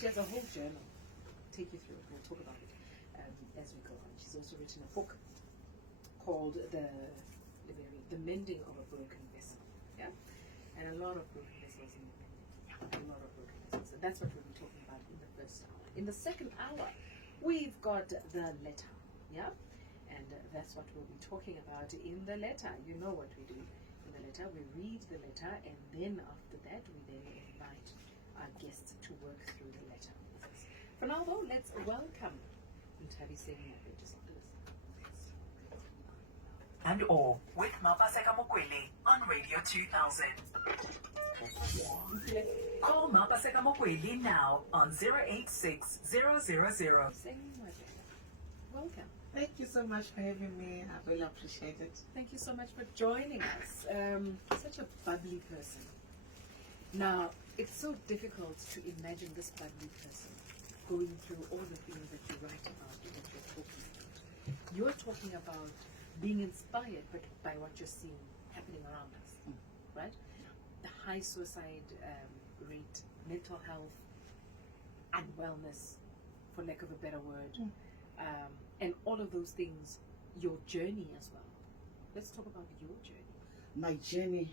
she has a whole journal. Take you through it. We'll talk about it as we go on. She's also written a book called the Mending of a Broken Vessel. Yeah, and a lot of broken vessels in the mending. A lot of broken vessels. And that's what we'll be talking about in the first hour. In the second hour, we've got the letter. Yeah, and that's what we'll be talking about in the letter. You know what we do in the letter. We read the letter, and then after that, we then invite our guests to work through the letter with us. For now, though, let's welcome Nthabiseng Ngoepe to something. And all with Mapaseka Mokwele on Radio 2000. Call Mapaseka Mokwele now on 086 000. Welcome. Thank you so much for having me. I really appreciate it. Thank you so much for joining us. Such a bubbly person. Now, it's so difficult to imagine this bubbly person going through all the things that you write about, that you're talking about. You're talking about being inspired by what you're seeing happening around us, right? The high suicide rate, mental health, unwellness, for lack of a better word, and all of those things, your journey as well. Let's talk about your journey. My journey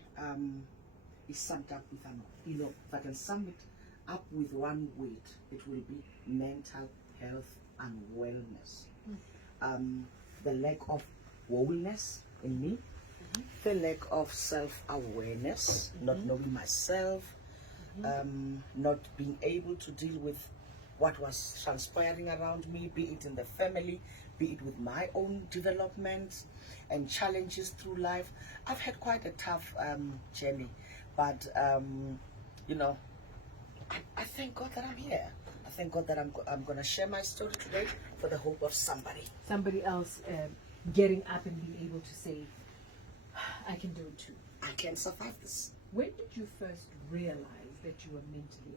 is summed up with if I can sum it up with one word, it will be mental health and wellness. The lack of wholeness in me, the lack of self-awareness, not knowing myself, not being able to deal with what was transpiring around me, be it in the family, be it with my own development and challenges through life. I've had quite a tough journey, but you know, I thank God that I'm here. I thank God that I'm going to share my story today for the hope of somebody else getting up and being able to say, I can do it too. I can survive this. When did you first realize that you were mentally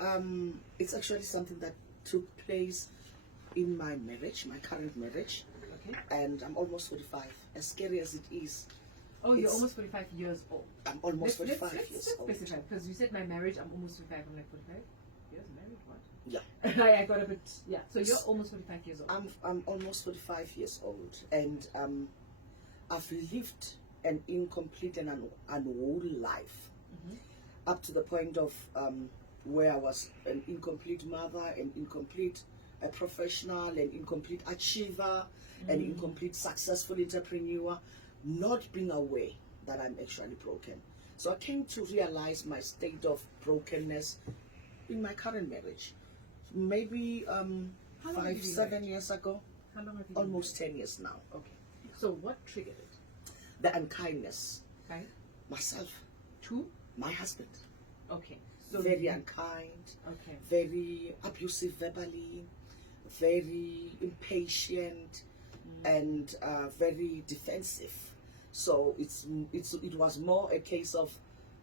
unwell? It's actually something that took place in my marriage, my current marriage. Okay. And I'm almost 45. As scary as it is. Oh, you're almost 45 years old. I'm almost 45 years old. Let's specify, because you said my marriage, I'm almost 45. I'm like 45 years married, what? Yeah. I got a bit, yeah. So you're almost 45 years old. I'm almost 45 years old. And I've lived an incomplete and unwhole life. Up to the point of where I was an incomplete mother, an incomplete professional, an incomplete achiever, an incomplete successful entrepreneur, not being aware that I'm actually broken. So I came to realize my state of brokenness in my current marriage. Maybe 7 years ago. How long have you been almost 10 years now. Okay. So what triggered it? The unkindness. Okay. Myself. To? My husband. Okay. So very unkind. Okay. Very abusive verbally. Very impatient. And very defensive. So it was more a case of,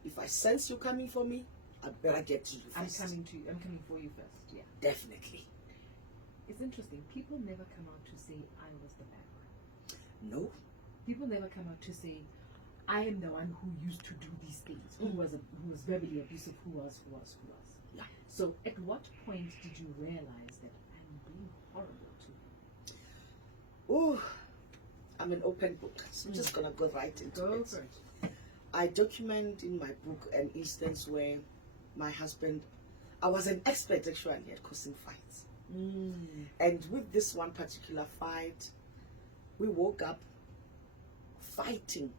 if I sense you coming for me, I'd better get to you first. I'm coming for you first. Yeah. Definitely. It's interesting. People never come out to say I was the bad one. No. People never come out to say I am the one who used to do these things. Who was verbally abusive? Who was? Yeah. So at what point did you realize that I'm being horrible to you? Oh, I'm an open book. So I'm just gonna go right into it. For it. I document in my book an instance where my husband, I was an expert actually at causing fights. And with this one particular fight, we woke up fighting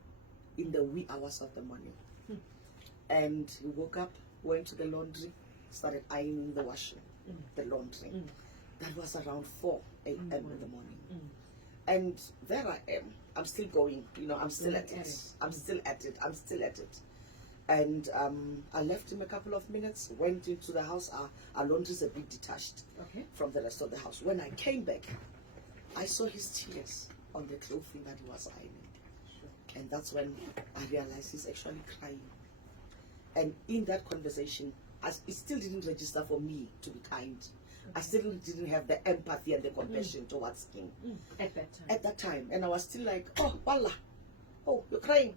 in the wee hours of the morning. And we woke up, went to the laundry, started ironing the washing, the laundry. That was around 4 a.m. in the morning. And there I am. I'm still going, I'm still at it. I'm still at it. And I left him a couple of minutes, went into the house. Our laundry is a bit detached from the rest of the house. When I came back, I saw his tears on the clothing that he was ironing. And that's when I realized he's actually crying. And in that conversation, it still didn't register for me to be kind. I still didn't have the empathy and the compassion towards him. At that time. And I was still like, oh, wallah. Oh, you're crying.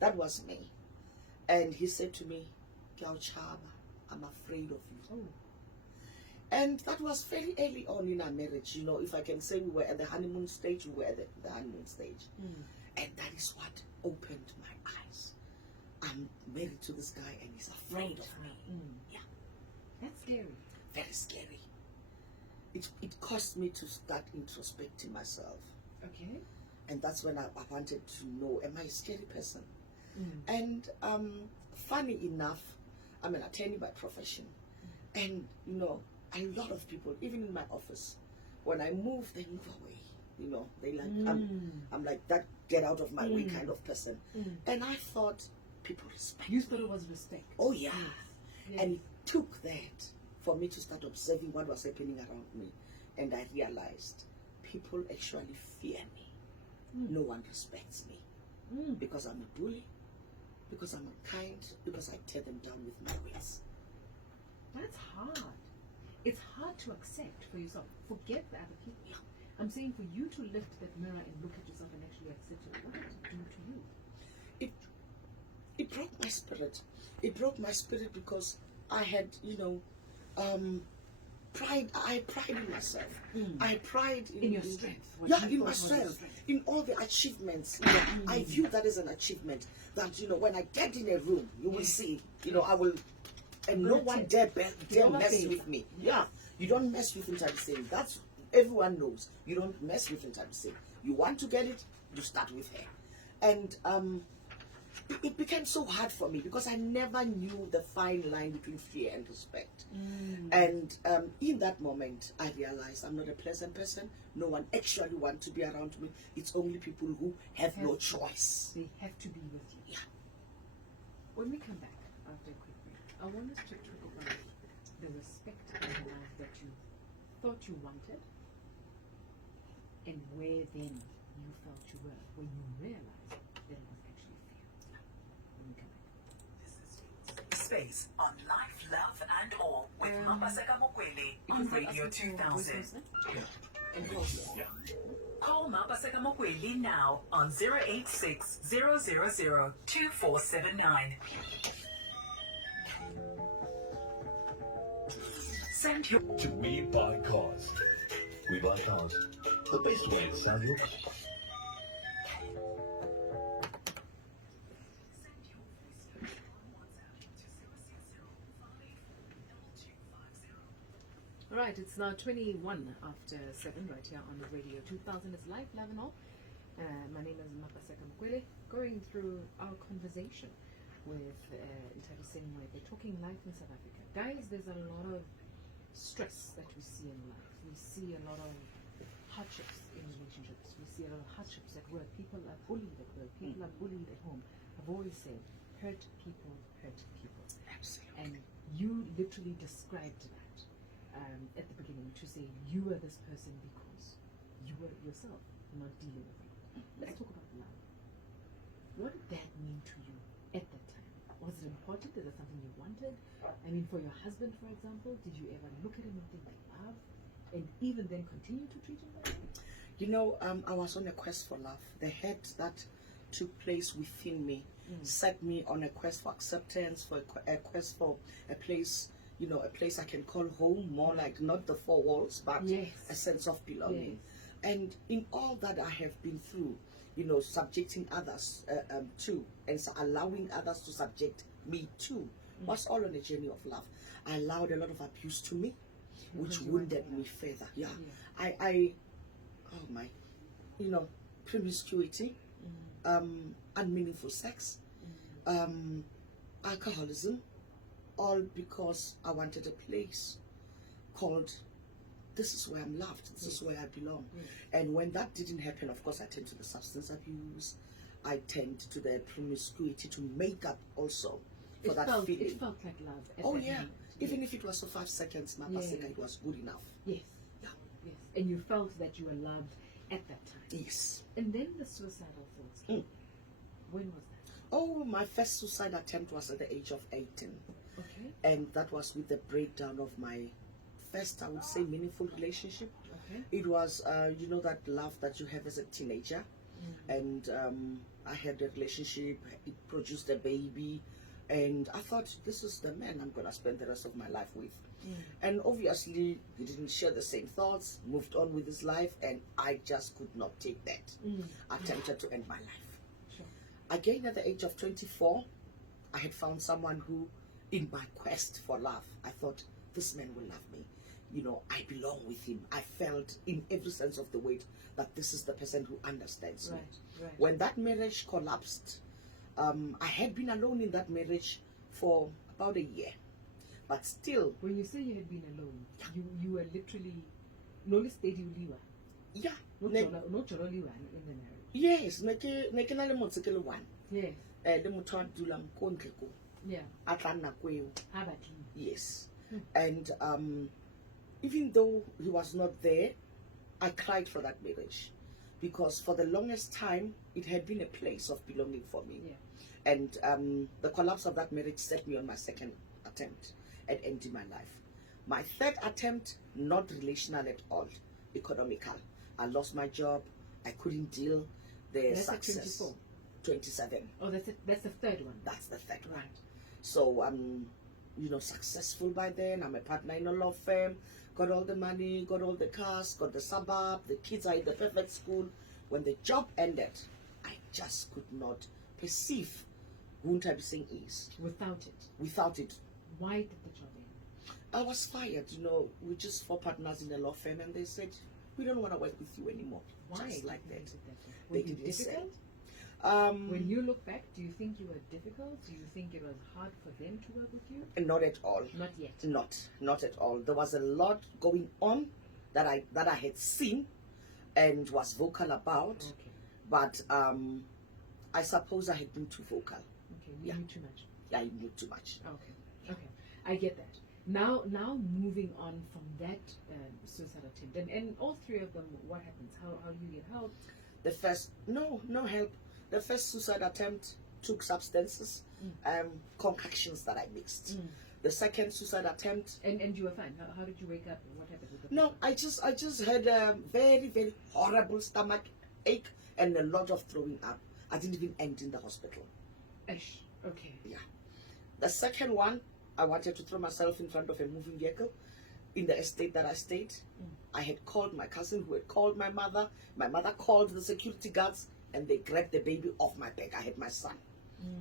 That was me. And he said to me, I'm afraid of you. And that was very early on in our marriage. You know, if I can say we were at the honeymoon stage, we were at the honeymoon stage. And that is what opened my eyes. I'm married to this guy and he's afraid of me. Yeah. That's scary. Very scary. It caused me to start introspecting myself. Okay. And that's when I wanted to know, am I a scary person? And funny enough, I'm an attorney by profession. And, you know, a lot of people, even in my office, when I move, they move away. You know, they like, I'm like that get out of my way kind of person. And I thought people respect You me. thought it was respect. Oh, yeah. Yes. And it took that for me to start observing what was happening around me. And I realized people actually fear me. No one respects me. Because I'm a bully, because I'm unkind, because I tear them down with my words. That's hard. It's hard to accept for yourself. Forget the other people. I'm saying for you to lift that mirror and look at yourself and actually accept it. What did it do to you? It broke my spirit. It broke my spirit because I had, you know, pride. I had pride in myself. I had pride in your strength. What Yeah, you in my thought was your strength. strength. In all the achievements. You know, I view that as an achievement. That, you know, when I get in a room, you will see, you know, I will, and no one dare mess with me. Yeah, you don't mess with Nthabiseng. That's, everyone knows. You don't mess with Nthabiseng. You want to get it, you start with her. And it became so hard for me because I never knew the fine line between fear and respect. And in that moment, I realized I'm not a pleasant person. No one actually wants to be around me. It's only people who have no choice. They have to be with you. Yeah. When we come back after a quick break, I want us to talk about the respect and the love that you thought you wanted and where then you felt you were when you realized that it was actually fear. When we come back. Space on life, love, and all with Mapaseka Mokwele on Radio 2000. And close. Call Mapaseka Mokwele now on 086 000 2479. Send your To We Buy Cars. We buy cars the best way to sell your car. All right, it's now 21 after 7 right here on the Radio 2000. It's live, live and all. My name is Mapaseka Mokwele, going through our conversation with Nthabiseng Ngoepe, talking life in South Africa. Guys, there's a lot of stress that we see in life. We see a lot of hardships in relationships. We see a lot of hardships at work. People are bullied at work. People are bullied at home. I've always said, hurt people hurt people. Absolutely. And you literally described that at the beginning, to say you were this person because you were yourself not dealing with it. Let's talk about love. What did that mean to you at that time? Was it important? Is it something you wanted? I mean, for your husband, for example, did you ever look at him and think like love, and even then continue to treat him that way? You know, I was on a quest for love. The hurt that took place within me set me on a quest for acceptance, for a quest for a place, you know, a place I can call home, more like not the four walls, but a sense of belonging. And in all that I have been through, you know, subjecting others to, and allowing others to subject me to, was all on a journey of love. I allowed a lot of abuse to me, which wounded me further. I oh my, you know, promiscuity, unmeaningful sex, alcoholism, all because I wanted a place called, this is where I'm loved, this is where I belong. And when that didn't happen, of course, I turned to the substance abuse, I turned to the promiscuity to make up also for that feeling. It felt like love. At Oh that yeah, moment. even if it was for 5 seconds, Mapaseka, it was good enough. Yes. Yeah. Yes. And you felt that you were loved at that time. Yes. And then the suicidal thoughts came. When was that? Oh, my first suicide attempt was at the age of 18. Okay. And that was with the breakdown of my first, I would say, meaningful relationship. Okay. It was, you know, that love that you have as a teenager. And I had a relationship, it produced a baby. And I thought, this is the man I'm going to spend the rest of my life with. And obviously, he didn't share the same thoughts, moved on with his life, and I just could not take that. Attempted to end my life. Sure. Again, at the age of 24, I had found someone who, in my quest for love, I thought, this man will love me. You know, I belong with him. I felt in every sense of the word that this is the person who understands me. Right. When that marriage collapsed, I had been alone in that marriage for about a year. But still, When you say you had been alone, you were literally no steady liwa. yeah, No cholo liwa in the marriage. yes, ne ke na le motsekele one. Yes. Le motho a dulang ko ntle ko, Yeah. a tla nna ko eo. How about you? Yes. And even though he was not there, I cried for that marriage because for the longest time it had been a place of belonging for me. Yeah. And the collapse of that marriage set me on my second attempt at ending my life. My third attempt, not relational at all, economical. I lost my job. I couldn't deal the That's at success. 24. 27. Oh, that's the third one. That's the third one. Right. So I'm, successful by then. I'm a partner in a law firm. Got all the money, got all the cars, got the suburb. The kids are in the perfect school. When the job ended, I just could not perceive who Nthabiseng is Without it. without it. Why did the job end? I was fired. We're just 4 partners in a law firm, and they said, we don't want to work with you anymore. Why? Just like did that. they do that? They Were you didn't say. difficult? When you look back, do you think you were difficult? Do you think it was hard for them to work with you? Not at all. Not yet. Not at all. There was a lot going on that I had seen and was vocal about, Okay. but I suppose I had been too vocal. Okay. You Yeah. knew too much. I knew too much. Okay. I get that. Now moving on from that suicide attempt, and all 3 of them, what happens? How do you get help? The first, no help. The first suicide attempt took substances, concoctions that I mixed. The second suicide attempt, And you were fine. How did you wake up? What happened with the no, I just had a very, very horrible stomach ache and a lot of throwing up. I didn't even end in the hospital. Ash. Okay. Yeah. The second one, I wanted to throw myself in front of a moving vehicle in the estate that I stayed. I had called my cousin who had called my mother. My mother called the security guards and they grabbed the baby off my back. I had my son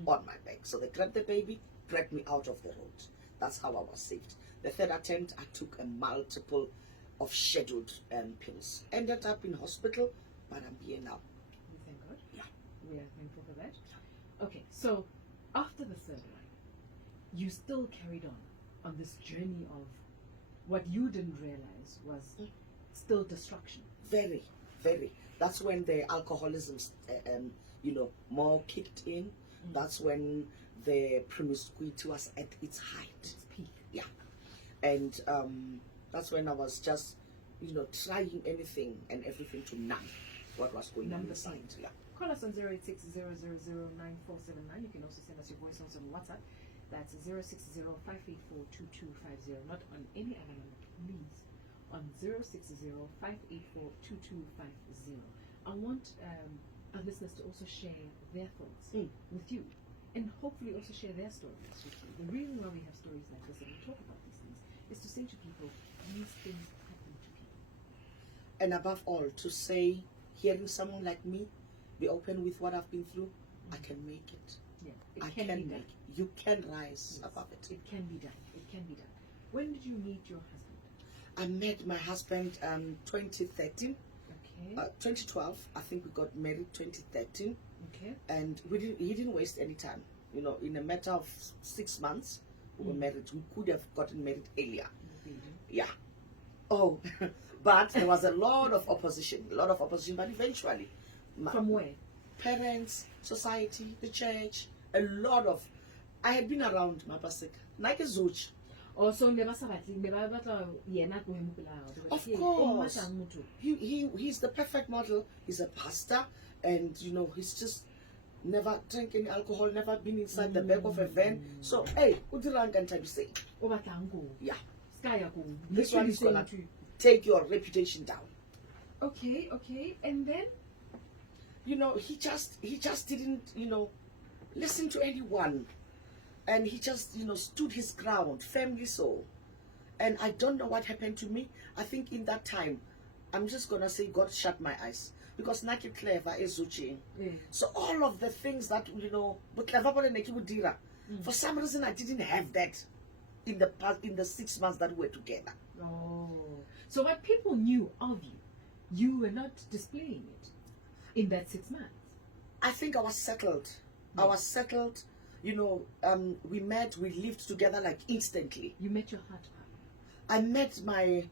on my back. So they grabbed the baby, dragged me out of the road. That's how I was saved. The third attempt, I took a multiple of scheduled pills. Ended up in hospital, but I'm here now. We thank God. Yeah. We are thankful for that. Okay, so after the third one, you still carried on this journey of what you didn't realize was still destruction. Very, very. That's when the alcoholism, more kicked in. That's when the promiscuity was at its height. It's peak. Yeah. And that's when I was just, trying anything and everything to numb what was going on inside. Yeah. Call us on 086-000-9479. You can also send us your voice notes on WhatsApp. That's 060-584-2250. Not on any other number, please. On 060-584-2250. I want our listeners to also share their thoughts with you, and hopefully also share their stories with you. The reason why we have stories like this and we talk about these things is to say to people, these things happen to people. And above all, to say, hearing someone like me be open with what I've been through, I can make it. Yeah, I it can can be make done. it. You can rise above it. It can be done. It can be done. When did you meet your husband? I met my husband 2013. Okay. 2012, I think we got married 2013, Okay. and he didn't waste any time. In a matter of 6 months, we were married. We could have gotten married earlier. Yeah. Oh, but there was a lot of opposition, but eventually, From where? parents, society, the church, a lot of. I had been around Mapaseka, like a Zuch. Also, Of course. He's the perfect model. He's a pastor, and he's just never drank any alcohol, never been inside the back of a van. So hey, Udirang and Nthabiseng. Yeah. This one is gonna take your reputation down. Okay, and then He just didn't, listen to anyone. And he just, stood his ground, firmly so. And I don't know what happened to me. I think in that time, I'm just gonna say God shut my eyes. Because naki clever is uchi. So all of the things that, but clever for some reason I didn't have that in the past, in the 6 months that we were together. Oh. So what people knew of you, you were not displaying it in that 6 months. I think I was settled. I was settled. We met, we lived together like instantly. You met your heart partner. I met my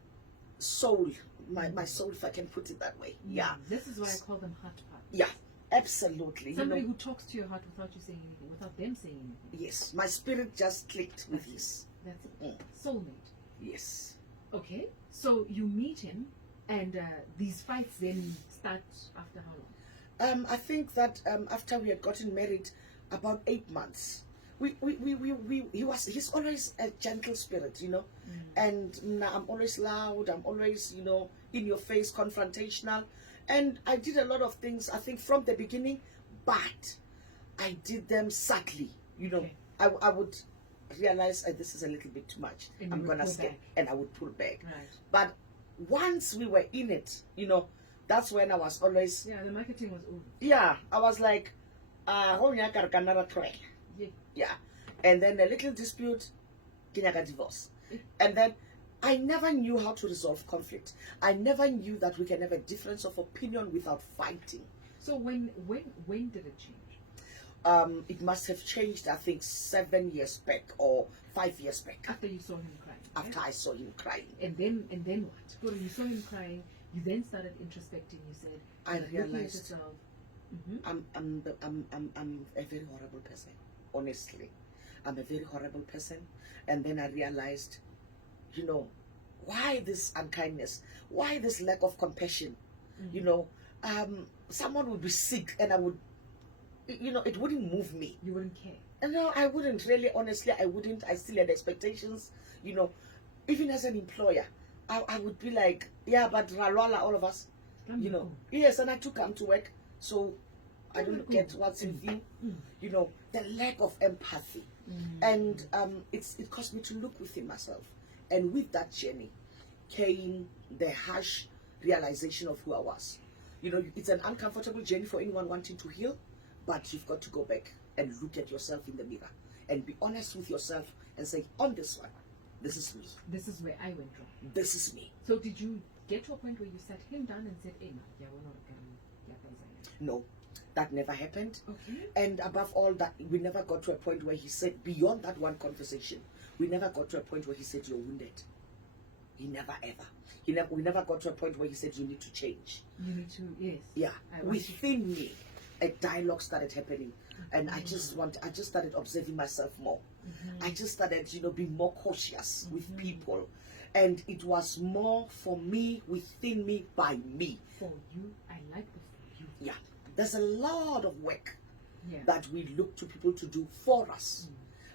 soul, my soul, if I can put it that way. Yeah. This is why I call them heart partners. Yeah, absolutely. Somebody who talks to your heart without you saying anything, without them saying anything. Yes, my spirit just clicked with his. That's it. Soulmate. Yes. Okay, so you meet him, and these fights then start after how long? I think that after we had gotten married, about 8 months. He's always a gentle spirit, and I'm always loud. I'm always, in your face, confrontational, and I did a lot of things. I think from the beginning, but I did them subtly. Okay. I would realize this is a little bit too much. And I'm you would gonna pull skip, back. and I would pull back. Right. But once we were in it, that's when I was always. Yeah, the marketing was over. Yeah, I was like, yeah. And then a little dispute, kinyaga divorce. And then I never knew how to resolve conflict. I never knew that we can have a difference of opinion without fighting. So when did it change? It must have changed, I think, 7 years back or 5 years back. After you saw him crying. After right? I saw him crying. And then what? So when you saw him crying, you then started introspecting. You said, I looking at realized yourself. I'm a very horrible person. Honestly, I'm a very horrible person. And then I realized, why this unkindness? Why this lack of compassion? Someone would be sick and I would, it wouldn't move me. You wouldn't care. And no, I wouldn't really, honestly, I wouldn't. I still had expectations, even as an employer. I would be like, yeah, but Ralwala, all of us, yes, and I took come to work, so I don't get what's with you, the lack of empathy. And it caused me to look within myself. And with that journey came the harsh realization of who I was. It's an uncomfortable journey for anyone wanting to heal, but you've got to go back and look at yourself in the mirror and be honest with yourself and say, on this one, this is me. This is where I went wrong. This is me. So did you get to a point where you sat him down and said, hey, we're not No, that never happened. Okay. And above all that, we never got to a point where he said, beyond that one conversation, we never got to a point where he said, you're wounded. He never ever. We never got to a point where he said, you need to change. You need to, yes. Yeah. Within me, a dialogue started happening. And I just started observing myself more. I just started, being more cautious with people. And it was more for me, within me, by me. For you, I like the for you. Yeah. There's a lot of work Yeah. that we look to people to do for us.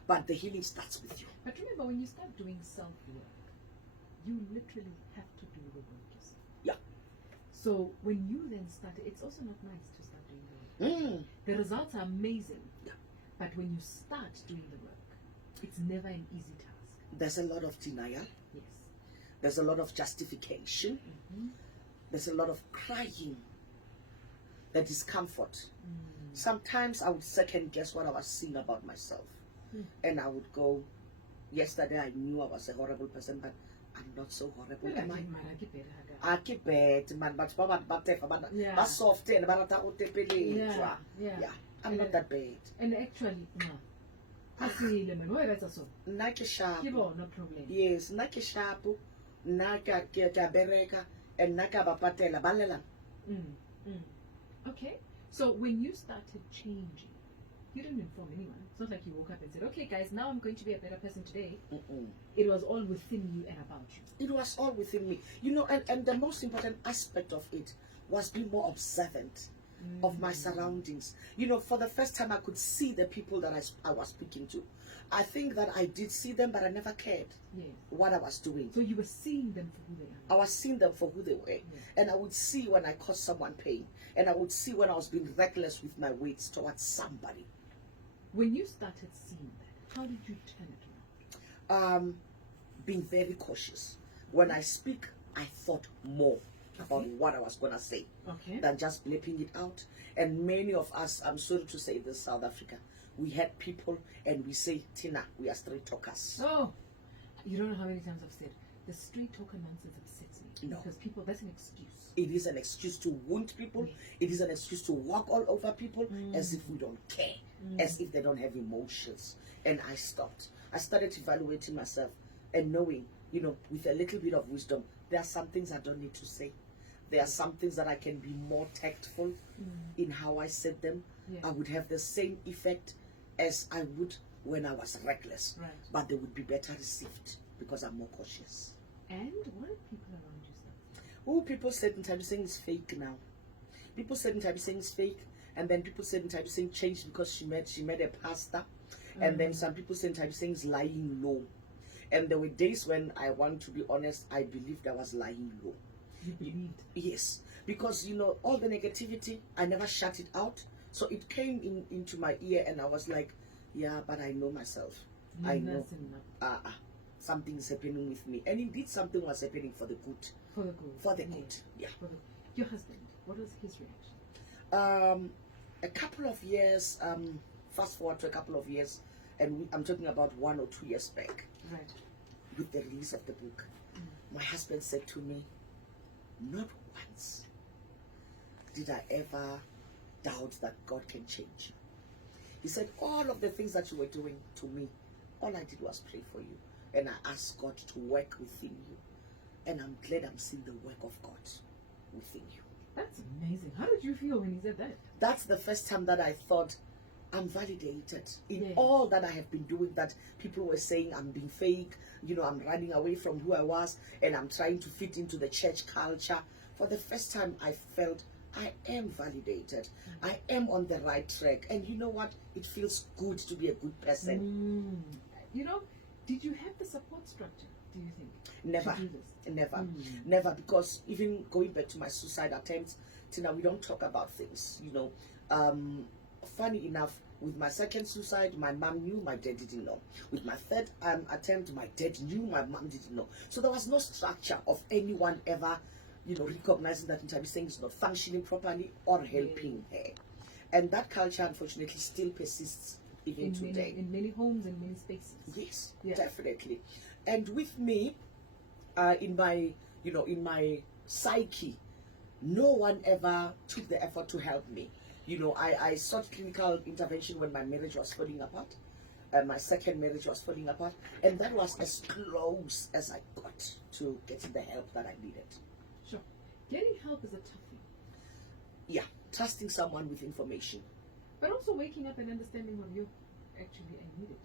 But the healing starts with you. But remember, when you start doing self-work, you literally have to do the work yourself. Yeah. So when you then start, it's also not nice to start doing the work. The results are amazing. Yeah. But when you start doing the work, it's never an easy task. There's a lot of denial. Yes. There's a lot of justification. There's a lot of crying. The discomfort. Sometimes I would second guess what I was seeing about myself. And I would go, yesterday I knew I was a horrible person, but I'm not so horrible, am I? I keep it, man, but Yeah. soft and Yeah. yeah, I'm not that bad. And actually, Nake sharp. no problem. Yes, nake sharp. Naka bereka and naka bapatela balela. Okay, so when you started changing, you didn't inform anyone. It's not like you woke up and said, okay guys, now I'm going to be a better person today. It was all within you and about you. It was all within me. And the most important aspect of it was being more observant of my surroundings. For the first time I could see the people that I was speaking to. I think that I did see them, but I never cared what I was doing. So you were seeing them for who they are. I was seeing them for who they were. And I would see when I caused someone pain. And I would see when I was being reckless with my words towards somebody. When you started seeing that, how did you turn it around? being very cautious. When I speak, I thought more about what I was going to say than just blipping it out. And many of us, I'm sorry to say this, South Africa, we had people and we say, Tina, we are straight talkers. Oh, you don't know how many times I've said, the straight talker nonsense upsets me. No. Because people, that's an excuse. It is an excuse to wound people. It is an excuse to walk all over people as if we don't care, as if they don't have emotions. And I stopped. I started evaluating myself and knowing, you know, with a little bit of wisdom, there are some things I don't need to say. There are some things that I can be more tactful in how I said them. I would have the same effect as I would when I was reckless. Right. But they would be better received because I'm more cautious. And what did people around you say? Oh, people said Nthabiseng is fake now. People said Nthabiseng is fake, and then people said Nthabiseng changed because she met a pastor, and then some people said Nthabiseng is lying low. And there were days when I want to be honest, I believed I was lying low. You believed? Yes, because you know all the negativity, I never shut it out, so it came into my ear, and I was like, yeah, but I know myself. I know something is happening with me, and indeed something was happening for the good. For the good. For the good, yeah. For the, your husband, what was his reaction? A couple of years, fast forward to a couple of years, and I'm talking about 1 or 2 years back. Right. With the release of the book, my husband said to me, not once did I ever doubt that God can change you. He said, all of the things that you were doing to me, all I did was pray for you. And I asked God to work within you. And I'm glad I'm seeing the work of God within you. That's amazing. How did you feel when he said that? That's the first time that I thought, I'm validated in all that I have been doing, that people were saying I'm being fake, you know, I'm running away from who I was, and I'm trying to fit into the church culture. For the first time, I felt I am validated. I am on the right track. And you know what? It feels good to be a good person. You know, did you have the support structure, do you think? Never. To do this? Never. Never. Because even going back to my suicide attempts, Tina, we don't talk about things, you know. Funny enough, with my second suicide, my mom knew, my dad didn't know. With my third attempt, my dad knew, my mom didn't know. So there was no structure of anyone ever, you know, recognizing that Nthabiseng is not functioning properly or helping her. And that culture, unfortunately, still persists even today. In many homes and many spaces. Yes, definitely. And with me, in my psyche, no one ever took the effort to help me. You know, I sought clinical intervention when my marriage was falling apart. My second marriage was falling apart. And that was as close as I got to getting the help that I needed. Sure. Getting help is a tough thing. Yeah, trusting someone with information. But also waking up and understanding what you actually needed.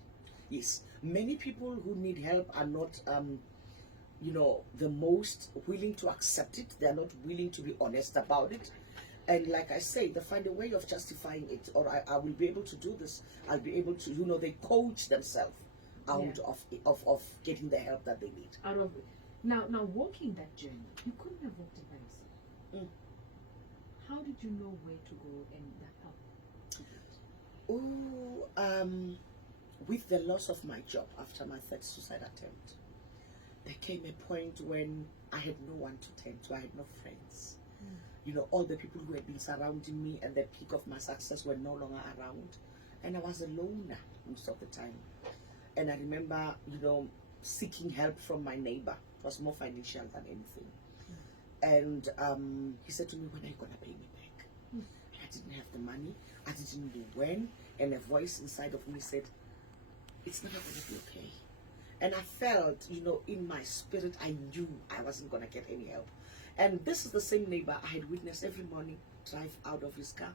Yes. Many people who need help are not, you know, the most willing to accept it. They are not willing to be honest about it. And like I say, they find a way of justifying it, or I will be able to do this. I'll be able to, you know, they coach themselves out of getting the help that they need. Out of it. Now walking that journey, you couldn't have walked it by yourself. How did you know where to go and that help? With the loss of my job after my third suicide attempt, there came a point when I had no one to turn to. I had no friends. You know, all the people who had been surrounding me at the peak of my success were no longer around. And I was a loner most of the time. And I remember, you know, seeking help from my neighbor. It was more financial than anything. And he said to me, when are you going to pay me back? And I didn't have the money. I didn't know when. And a voice inside of me said, it's never going to be okay. And I felt, you know, in my spirit, I knew I wasn't going to get any help. And this is the same neighbor I had witnessed every morning drive out of his car,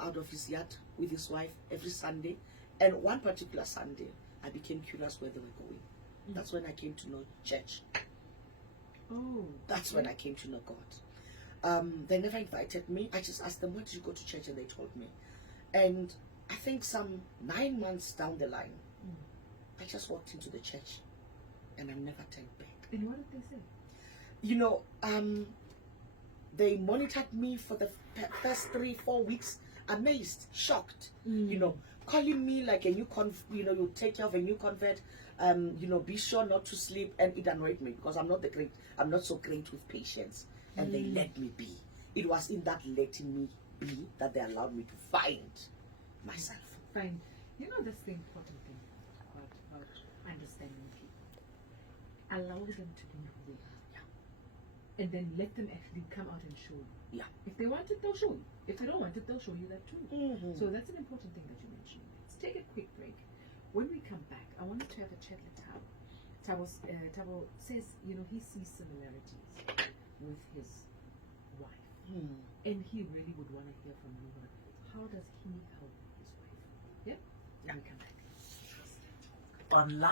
out of his yard with his wife every Sunday. And one particular Sunday, I became curious where they were going. That's when I came to know church. That's when I came to know God. They never invited me. I just asked them, where did you go to church? And they told me. And I think some 9 months down the line, I just walked into the church and I never turned back. And what did they say? You know, they monitored me for the first 3-4 weeks, amazed, shocked, you know, calling me like a new you take care of a new convert. be sure not to sleep. And it annoyed me because I'm not so great with patience. And they let me be. It was in that letting me be that they allowed me to find myself. Fine. That's the important thing about understanding people. Allow them to be who they are. Yeah. And then let them actually come out and show you. Yeah. If they want it, they'll show you. If they don't want it, they'll show you that too. Mm-hmm. So that's an important thing that you mentioned. Let's take a quick break. When we come back, I wanted to have a chat with Thabo. Thabo says, he sees similarities with his wife. And he really would want to hear from you. How does he help his wife? Yeah? When we come back. Online.